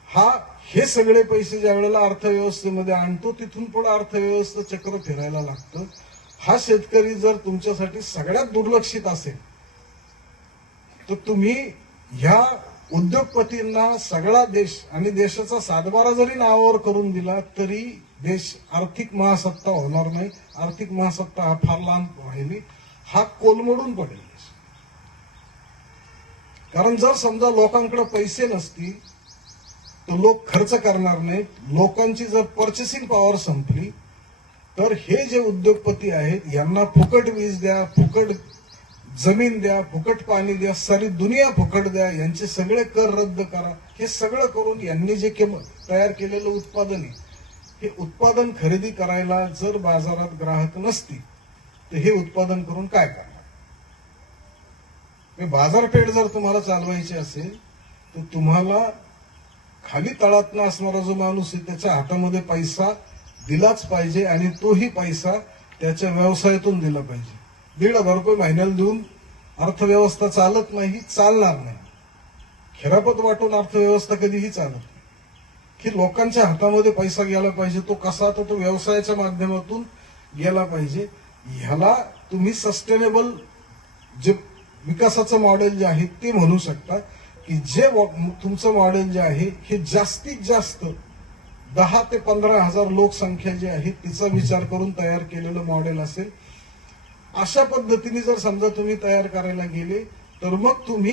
हा हे सगळे पैसे ज्या वेळेला अर्थव्यवस्थेमध्ये आणतो तिथून पुढे अर्थव्यवस्था चक्र फिरायला लागतं. हा शेतकरी जर तुमच्यासाठी सगळ्यात दुर्लक्षित असेल तर तुम्ही ह्या उद्योगपतींना सगळा देश आणि देशाचा सातबारा जरी नावावर करून दिला तरी देश आर्थिक महासत्ता होणार नाही. आर्थिक महासत्ता हा फार लांब राहिली, हा कोलमडून पडेल. कारण जर समजा लोकांकडे पैसे नसतील तर लोक खर्च करणार नाहीत. लोकांची जर पर्चेसिंग पॉवर संपली तर हे जे उद्योगपती आहेत यांना फुकट वीज द्या, फुकट जमीन द्या, फुकट पाणी द्या, सारी दुनिया फुकट द्या, यांचे सगळे कर रद्द करा. हे सगळं करून यांनी जे तयार केलेलं उत्पादन आहे हे उत्पादन खरेदी करायला जर बाजारात ग्राहक नसतील तर हे उत्पादन करून काय करणार. बाजारपेठ जर तुम्हाला चालवायची असेल तर तुम्हाला खाली तळातनं असणारा जो माणूस आहे त्याच्या हातामध्ये पैसा दिलाच पाहिजे आणि तोही पैसा त्याच्या व्यवसायातून दिला पाहिजे. 1,500 रुपये महिन्याला देऊन अर्थव्यवस्था चालत नाही, चालणार नाही. खेरापत वाटून अर्थव्यवस्था कधीही चालत नाही. की लोकांच्या हातामध्ये पैसा गेला पाहिजे. तो कसा, तर तो व्यवसायाच्या माध्यमातून गेला पाहिजे. ह्याला तुम्ही सस्टेनेबल जे विकासाचं मॉडेल जे आहे ते म्हणू शकता, की जे तुमचं मॉडेल जे आहे हे जास्तीत जास्त 10 ते 15,000 लोकसंख्या जी आहे तिचा विचार करून तयार केलेलं मॉडेल असेल. अशा पद्धतीने जर समजा तुम्ही तयार करायला गेले तर मग तुम्ही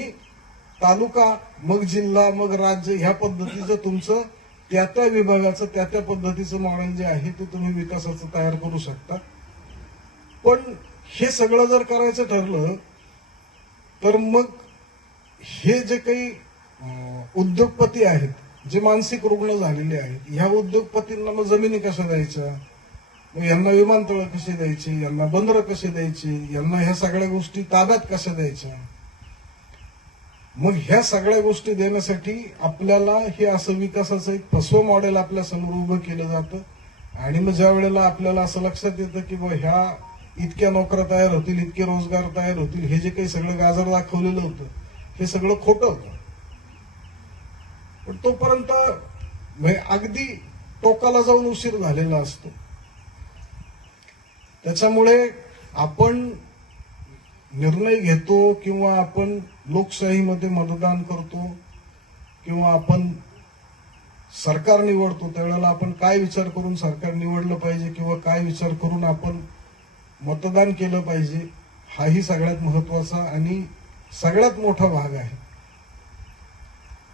तालुका, मग जिल्हा, मग राज्य ह्या पद्धतीचं तुमचं त्या त्या विभागाचं त्या त्या पद्धतीचं मॉडेल जे आहे ते तुम्ही विकासाचं तयार करू शकता. पण हे सगळं जर करायचं ठरलं तर मग हे जे काही उद्योगपती आहेत, जे मानसिक रुग्ण झालेले आहेत, ह्या उद्योगपतींना मग जमिनी कशा द्यायच्या, मग यांना विमानतळ कसे द्यायचे, यांना बंदरं कसे द्यायचे, यांना ह्या सगळ्या गोष्टी ताब्यात कशा द्यायच्या. मग ह्या सगळ्या गोष्टी देण्यासाठी आपल्याला हे असं विकासाचं एक फसवं मॉडेल आपल्या समोर उभं केलं जातं. आणि मग ज्या वेळेला आपल्याला असं लक्षात येतं की ह्या इतक्या नोकऱ्या तयार होतील, इतके रोजगार तयार होतील, हे जे काही सगळं गाजर दाखवलेलं होतं हे सगळं खोटं होतं. पण तोपर्यंत अगदी टोकाला जाऊन उशीर झालेला असतो. त्याच्यामुळे आपण निर्णय घेतो किंवा आपण लोकशाहीमध्ये मतदान करतो किंवा आपण सरकार निवडतो, त्यावेळेला आपण काय विचार करून सरकार निवडलं पाहिजे किंवा काय विचार करून आपण मतदान केलं पाहिजे, हाही सगळ्यात महत्वाचा आणि सगळ्यात मोठा भाग आहे.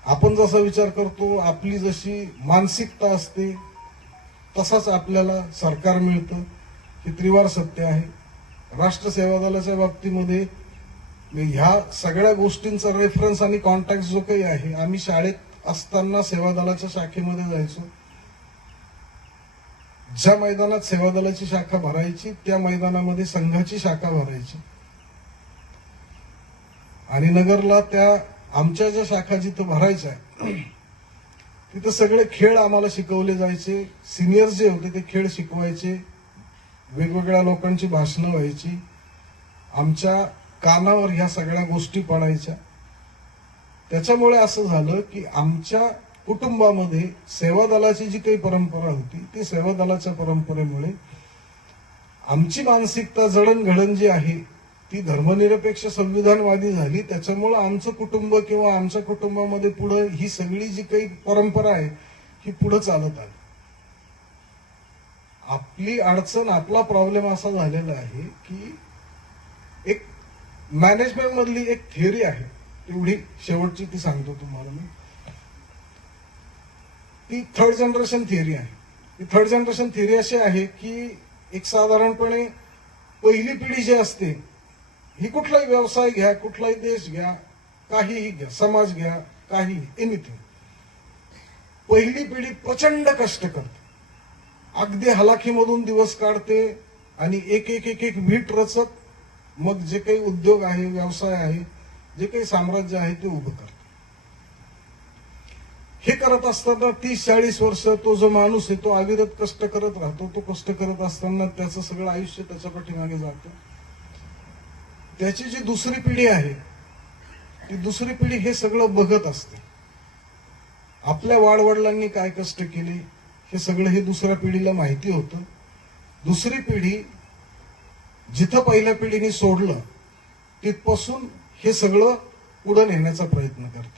आपण जसा विचार करतो, आपली जशी मानसिकता असते तसाच आपल्याला सरकार मिळतं. हे त्रिवार सत्य आहे. राष्ट्र सेवा दलाच्या बाबतीमध्ये ह्या सगळ्या गोष्टींचा रेफरन्स आणि कॉन्टॅक्ट जो काही आहे, आम्ही शाळेत असताना सेवा दलाच्या शाखेमध्ये जायचो. ज्या मैदानात सेवा दलाची शाखा भरायची त्या मैदानामध्ये संघाची शाखा भरायची. आणि नगरला त्या आमच्या ज्या शाखा जिथं भरायच्या तिथं सगळे खेळ आम्हाला शिकवले जायचे. सिनियर्स जे होते ते खेळ शिकवायचे, वेगवेगळ्या लोकांची भाषणं व्हायची, आमच्या कानावर ह्या सगळ्या गोष्टी पडायच्या. त्याच्यामुळे असं झालं की आमच्या कुटुंबामध्ये सेवा दलाची जी काही परंपरा होती ती सेवा दलाच्या परंपरेमुळे आमची मानसिकता जडणघडण जी आहे ती धर्मनिरपेक्ष संविधानवादी झाली. त्याच्यामुळे आमचं कुटुंब किंवा आमच्या कुटुंबामध्ये पुढे ही सगळी जी काही परंपरा आहे ही पुढे चालत आली. आपली अडचण, आपला प्रॉब्लेम असा झालेला आहे की एक मॅनेजमेंट मधली एक थिअरी आहे, तेवढी शेवटची ती सांगतो तुम्हाला मी. ती थर्ड जनरेशन थिअरी आहे. ती थर्ड जनरेशन थिअरी अशी आहे की एक साधारणपणे पहिली पिढी जी असते ही कुठलाही व्यवसाय घ्या, कुठलाही देश घ्या, काहीही घ्या, समाज घ्या, काही एनिथिंग, पहिली पिढी प्रचंड कष्ट करते, अगदी हलाखीमधून दिवस काढते आणि एक एक एक एक वीट रचत मग जे काही उद्योग आहे, व्यवसाय आहे, जे काही साम्राज्य आहे ते उभं करते. हे करत असताना 30-40 वर्ष तो जो माणूस आहे तो अविरत कष्ट करत राहतो. तो कष्ट करत असताना त्याचं सगळं आयुष्य त्याच्या पाठीमागे जातं. त्याची जी दुसरी पिढी आहे ती दुसरी पिढी हे सगळं बघत असते. आपल्या वाडवडिलांनी काय कष्ट केले हे सगळं हे दुसऱ्या पिढीला माहिती होतं. दुसरी पिढी जिथं पहिल्या पिढीने सोडलं तिथपासून हे सगळं पुढे नेण्याचा प्रयत्न करते.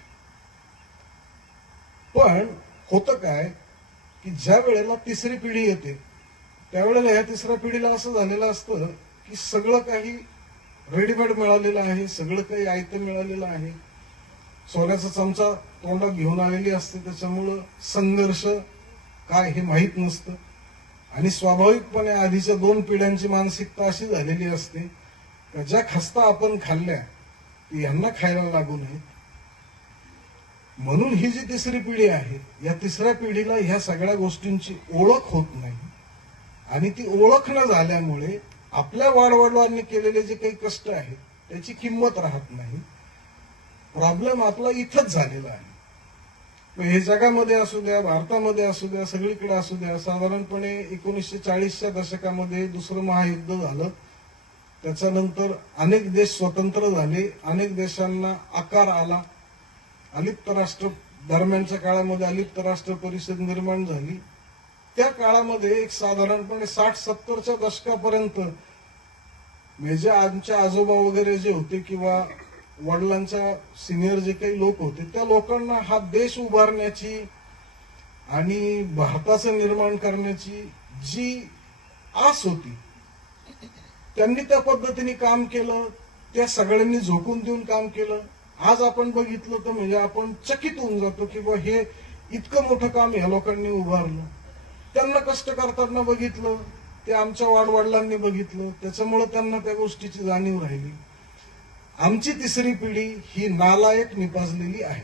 पण होतं काय की ज्या वेळेला तिसरी पिढी येते त्यावेळेला या तिसऱ्या पिढीला असं झालेलं असतं की सगळं काही रेडीमेड मिळालेलं आहे, सगळं काही आयतं मिळालेलं आहे, सोन्याचा चमचा तोंडात घेऊन आलेली असते. त्याच्यामुळं संघर्ष काय हे माहीत नसतं आणि स्वाभाविकपणे आधीच्या 2 पिढ्यांची मानसिकता अशी झालेली असते की ज्या खस्ता आपण खाल्ल्या यांना खायला लागू नये. म्हणून ही जी तिसरी पिढी आहे या तिसऱ्या पिढीला ह्या सगळ्या गोष्टींची ओळख होत नाही आणि ती ओळख न झाल्यामुळे आपल्या वाडवडिलांनी केलेले जे काही कष्ट आहे त्याची किंमत राहत नाही. प्रॉब्लेम आपला इथंच झालेला आहे. हे जगामध्ये असू द्या, भारतामध्ये असू द्या, सगळीकडे असू द्या, साधारणपणे 1940च्या दशकामध्ये दुसरं महायुद्ध झालं. त्याच्यानंतर अनेक देश स्वतंत्र झाले, अनेक देशांना आकार आला. अलिप्त राष्ट्र दरम्यानच्या काळामध्ये अलिप्त राष्ट्र परिषद निर्माण झाली. त्या काळामध्ये एक साधारणपणे 60-70च्या दशकापर्यंत म्हणजे आमच्या आजोबा वगैरे जे होते किंवा वडिलांच्या सिनियर जे काही लोक होते त्या लोकांना हा देश उभारण्याची आणि भारताचं निर्माण करण्याची जी आस होती त्यांनी त्या पद्धतीने काम केलं. त्या सगळ्यांनी झोकून देऊन काम केलं. आज आपण बघितलं तर म्हणजे आपण चकित होऊन जातो की बा हे इतकं मोठं काम ह्या लोकांनी उभारलं. त्यांना कष्ट करताना बघितलं, ते आमच्या वाडवडिलांनी बघितलं, त्याच्यामुळे त्यांना त्या गोष्टीची जाणीव राहिली. आमची तिसरी पिढी ही नालायक निपाजलेली आहे,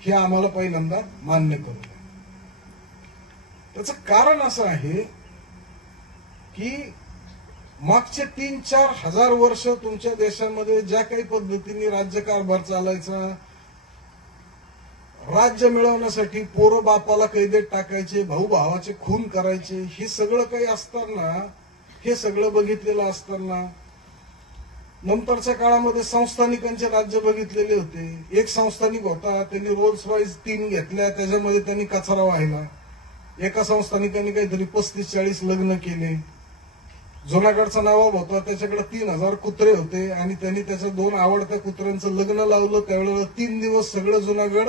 हे आम्हाला पहिल्यांदा मान्य करू द्या. त्याचं कारण असं आहे की मागचे 3-4 हजार वर्ष तुमच्या देशामध्ये ज्या काही पद्धतीने राज्यकारभार चालायचा, राज्य मिळवण्यासाठी पोरं बापाला कैदेत टाकायचे, भाऊ भावाचे खून करायचे, हे सगळं काही असताना, हे सगळं बघितलेलं असताना नंतरच्या काळामध्ये संस्थानिकांचे राज्य बघितलेले होते. एक संस्थानिक होता, त्यांनी रोल्स रॉयस 3 घेतल्या, त्याच्यामध्ये त्यांनी कचरा वाहिला. एका संस्थानिकांनी काहीतरी 35-40 लग्न केले. जुनागडचा नवाब होता, त्याच्याकडे 3000 कुत्रे होते आणि त्यांनी त्याच्या 2 आवडत्या कुत्र्यांचं लग्न लावलं. त्यावेळेला 3 दिवस सगळं जुनागड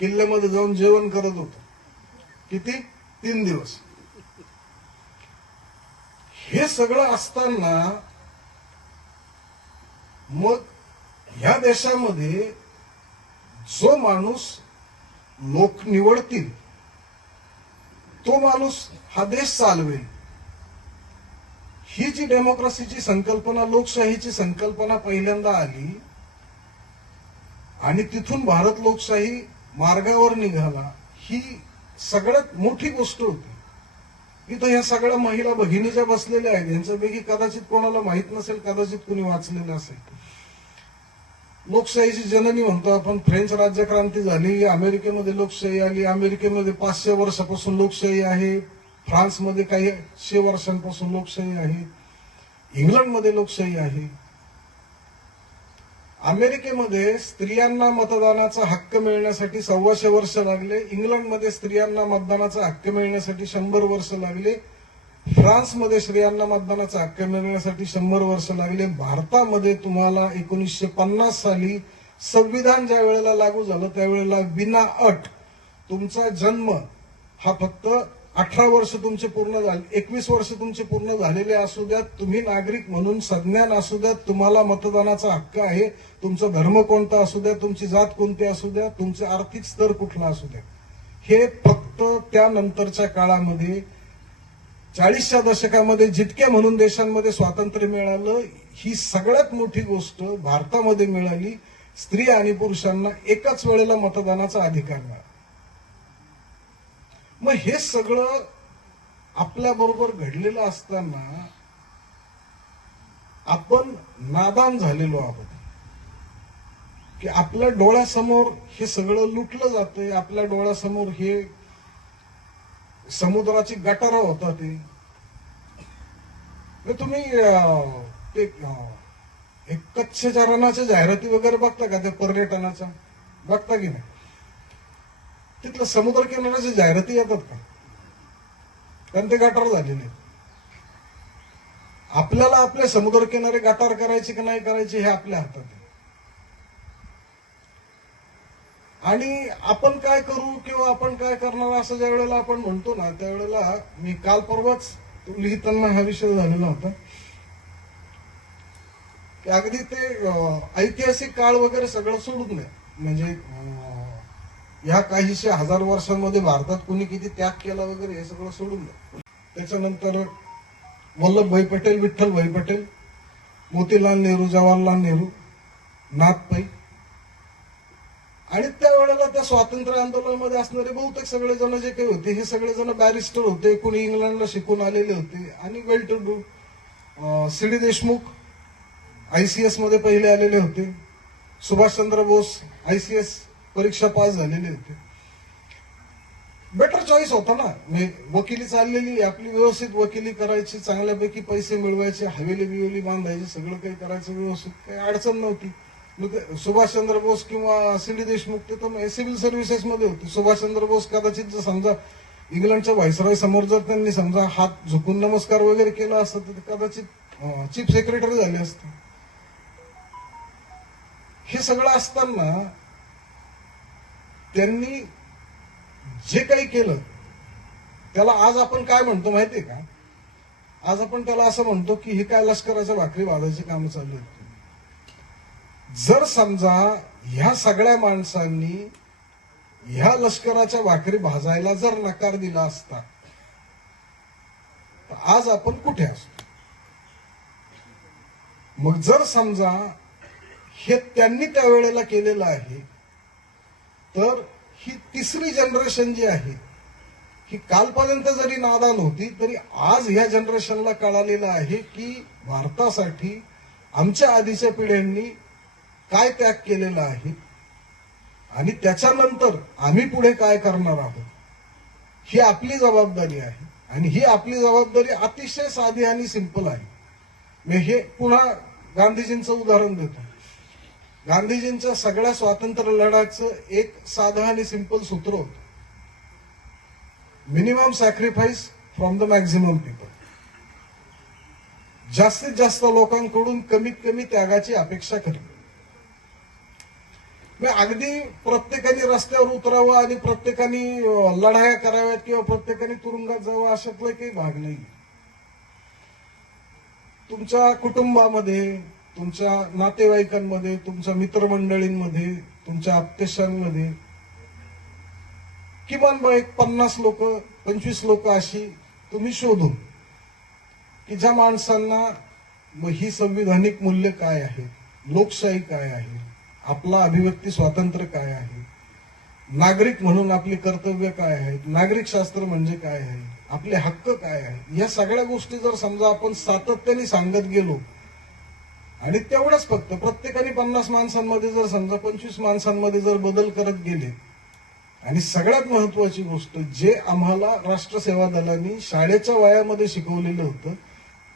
किल्ल्यामध्ये जाऊन जेवण करत होतं. किती? 3 दिवस. हे सगळं असताना मग ह्या देशामध्ये जो माणूस लोक निवडतील तो माणूस हा देश चालवेल. ही जी डेमोक्रेसीची संकल्पना, लोकशाहीची संकल्पना पहिल्यांदा आली आणि तिथून भारत लोकशाही मार्गावर निघाला, ही सगळ्यात मोठी गोष्ट होती. इथं ह्या सगळ्या महिला भगिनी ज्या बसलेल्या आहेत यांच्यापैकी कदाचित कोणाला माहित नसेल, कदाचित कोणी वाचलेलं असेल. लोकशाहीची जननी म्हणतो आपण. फ्रेंच राज्यक्रांती झाली, अमेरिकेमध्ये लोकशाही आली. अमेरिकेमध्ये 500 वर्षापासून लोकशाही आहे. फ्रान्समध्ये काही 100 वर्षांपासून लोकशाही आहे. इंग्लंडमध्ये लोकशाही आहे. अमेरिकेमध्ये स्त्रियांना मतदानाचा हक्क मिळण्यासाठी 125 वर्ष लागले. इंग्लंडमध्ये स्त्रियांना मतदानाचा हक्क मिळण्यासाठी 100 वर्ष लागले. फ्रान्समध्ये स्त्रियांना मतदानाचा हक्क मिळण्यासाठी 100 वर्ष लागले. भारतामध्ये तुम्हाला 1950 साली संविधान ज्या वेळेला लागू झालं त्यावेळेला विना अट तुमचा जन्म हा फक्त 18 वर्ष तुमचे पूर्ण झाले, 21 वर्ष तुमचे पूर्ण झालेले असू द्यात, तुम्ही नागरिक म्हणून सज्ञान असू द्यात, तुम्हाला मतदानाचा हक्क आहे. तुमचा धर्म कोणता असू द्या, तुमची जात कोणती असू द्या, तुमचे आर्थिक स्तर कुठला असू द्या. हे फक्त त्यानंतरच्या काळामध्ये 40च्या दशकामध्ये जितक्या म्हणून देशांमध्ये स्वातंत्र्य मिळालं, ही सगळ्यात मोठी गोष्ट भारतामध्ये मिळाली. स्त्री आणि पुरुषांना एकाच वेळेला मतदानाचा अधिकार मिळाला. मग हे सगळं आपल्या बरोबर घडलेलं असताना आपण नादान झालेलो आहोत की आपल्या डोळ्यासमोर हे सगळं लुटलं जातंय. आपल्या डोळ्यासमोर हे समुद्राची गटारं होतात. तुम्ही ते कच्छच्या रणाच्या जाहिराती वगैरे बघता का? त्या पर्यटनाच्या बघता की नाही? तिथलं समुद्र किनाऱ्याच्या जाहिराती येतात का? कारण ते गटार झालेले. आपल्याला आपले समुद्र किनारे गटार करायचे की नाही करायचे हे आपल्या हातात आहे. आणि आपण काय करू किंवा आपण काय करणार असं ज्या वेळेला आपण म्हणतो ना, त्यावेळेला मी काल परवाच लिहिताना हा विषय झालेला होता की अगदी ते ऐतिहासिक काळ वगैरे सगळं सोडून द्या. म्हणजे या काहीशे हजार वर्षांमध्ये भारतात कोणी किती त्याग केला वगैरे हे सगळं सोडून द्या. त्याच्यानंतर वल्लभभाई पटेल, विठ्ठलभाई पटेल, मोतीलाल नेहरू, जवाहरलाल नेहरू, नाथ पै आणि त्यावेळेला त्या स्वातंत्र्य आंदोलनामध्ये असणारे बहुतेक सगळे जण जे काही होते हे सगळे जण बॅरिस्टर होते. कोणी इंग्लंडला शिकून आलेले होते आणि well to do. C D. Deshmukh ICS मध्ये पहिले आलेले होते. सुभाषचंद्र बोस ICS परीक्षा पास झालेले होते. बेटर चॉईस होता ना. वकिली चाललेली आपली, व्यवस्थित वकिली करायची, चांगल्यापैकी पैसे मिळवायचे, हवेली बिवेली बांधायची, सगळं काही करायचं व्यवस्थित, काही अडचण नव्हती. मग सुभाषचंद्र बोस किंवा सी डी देशमुख ते तर सिव्हिल सर्व्हिसेस मध्ये होते. सुभाषचंद्र बोस कदाचित जर समजा इंग्लंडच्या व्हायसरॉय समोर जर त्यांनी समजा हात झुकून नमस्कार वगैरे केला असता तर कदाचित चीफ सेक्रेटरी झाले असते. हे सगळं असताना त्यांनी जे काही केलं त्याला आज आपण काय म्हणतो माहितीये का? आज आपण त्याला असं म्हणतो की हे काय लष्कराच्या भाकरी वाजायची कामं चालू आहेत. जर समजा ह्या सगळ्या माणसांनी ह्या लष्कराच्या भाकरी भाजायला जर नकार दिला असता तर आज आपण कुठे असतो? मग जर समजा हे त्यांनी त्यावेळेला केलेलं आहे तर ही तिसरी जनरेशन जी आहे ही कालपर्यंत जरी नादान होती तरी आज ह्या जनरेशनला कळालेलं आहे की भारतासाठी आमच्या आधीच्या पिढ्यांनी काय त्याग केलेला आहे आणि त्याच्यानंतर आम्ही पुढे काय करणार आहोत ही आपली जबाबदारी आहे. आणि ही आपली जबाबदारी अतिशय साधी आणि सिंपल आहे. मी हे पुन्हा गांधीजींचं उदाहरण देतो. गांधीजींच्या सगळ्या स्वातंत्र्य लढ्याचं एक साधं आणि सिंपल सूत्र होतं, minimum sacrifice from the maximum people. जास्तीत जास्त लोकांकडून कमीत कमी त्यागाची अपेक्षा करणे. अगदी प्रत्येकाने रस्त्यावर उतरावं आणि प्रत्येकाने लढाया कराव्यात किंवा प्रत्येकाने तुरुंगात जावं अशातला काही भाग नाही. तुमच्या कुटुंबामध्ये, तुमच्या नातेवाईकांमध्ये, तुमच्या मित्रमंडळींमध्ये, तुमच्या आप्तेशांमध्ये किमान एक 50 लोक 25 लोक अशी तुम्ही शोधून की ज्या माणसांना ही संविधानिक मूल्य काय आहे, लोकशाही काय आहे, आपला अभिव्यक्ती स्वातंत्र्य काय आहे, नागरिक म्हणून आपली कर्तव्य काय आहेत, नागरिक शास्त्र म्हणजे काय आहे, आपले हक्क काय आहे, या सगळ्या गोष्टी जर समजा आपण सातत्याने सांगत गेलो आणि तेवढंच फक्त प्रत्येकाने 50 माणसांमध्ये जर समजा 25 माणसांमध्ये जर बदल करत गेले आणि सगळ्यात महत्वाची गोष्ट जे आम्हाला राष्ट्रसेवा दलांनी शाळेच्या वयामध्ये शिकवलेलं होतं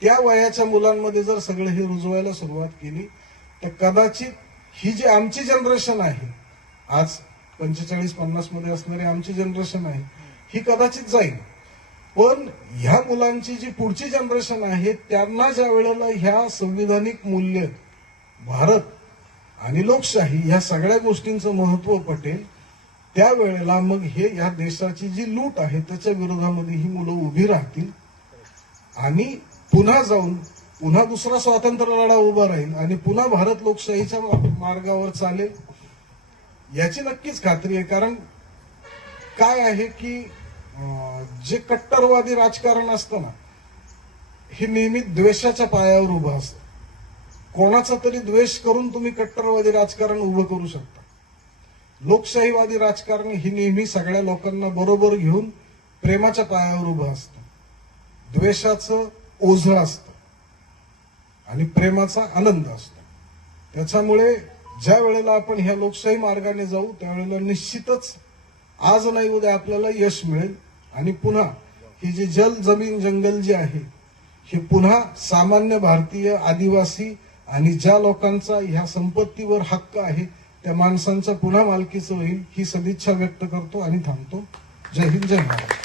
त्या वयाच्या मुलांमध्ये जर सगळं हे रुजवायला सुरुवात केली तर कदाचित ही जी आमची जनरेशन आहे, आज 45-50 मध्ये असणारी आमची जनरेशन आहे, ही कदाचित जाईल. पण ह्या मुलांची जी पुढची जनरेशन आहे त्यांना ज्या वेळेला ह्या संविधानिक मूल्य, भारत आणि लोकशाही ह्या सगळ्या गोष्टींचं महत्व पटेल त्यावेळेला मग हे या देशाची जी लूट आहे त्याच्या विरोधामध्ये ही मुलं उभी राहतील आणि पुन्हा जाऊन पुन्हा दुसरा स्वातंत्र्य लढा उभा राहील आणि पुन्हा भारत लोकशाहीच्या मार्गावर चालेल याची नक्कीच खात्री आहे. कारण काय आहे की जे कट्टरवादी राजकारण असतं ना हे नेहमी द्वेषाच्या पायावर उभं असतं. कोणाचा तरी द्वेष करून तुम्ही कट्टरवादी राजकारण उभं करू शकता. लोकशाहीवादी राजकारण ही नेहमी सगळ्या लोकांना बरोबर घेऊन प्रेमाच्या पायावर उभं असतं. द्वेषाचं ओझं असतं आणि प्रेमाचा आनंद असतो. त्याच्यामुळे ज्या वेळेला आपण ह्या लोकशाही मार्गाने जाऊ त्यावेळेला निश्चितच आज नाही उद्या आपल्याला यश मिळेल आणि पुन्हा ही जी जल जमीन जंगल जे आहे हे पुन्हा सामान्य भारतीय आदिवासी आणि ज्या लोकांचा ह्या संपत्तीवर हक्क आहे त्या माणसांच्या पुन्हा मालकीचं होईल ही सदिच्छा व्यक्त करतो आणि थांबतो. जय हिंद, जय महाराष्ट्र.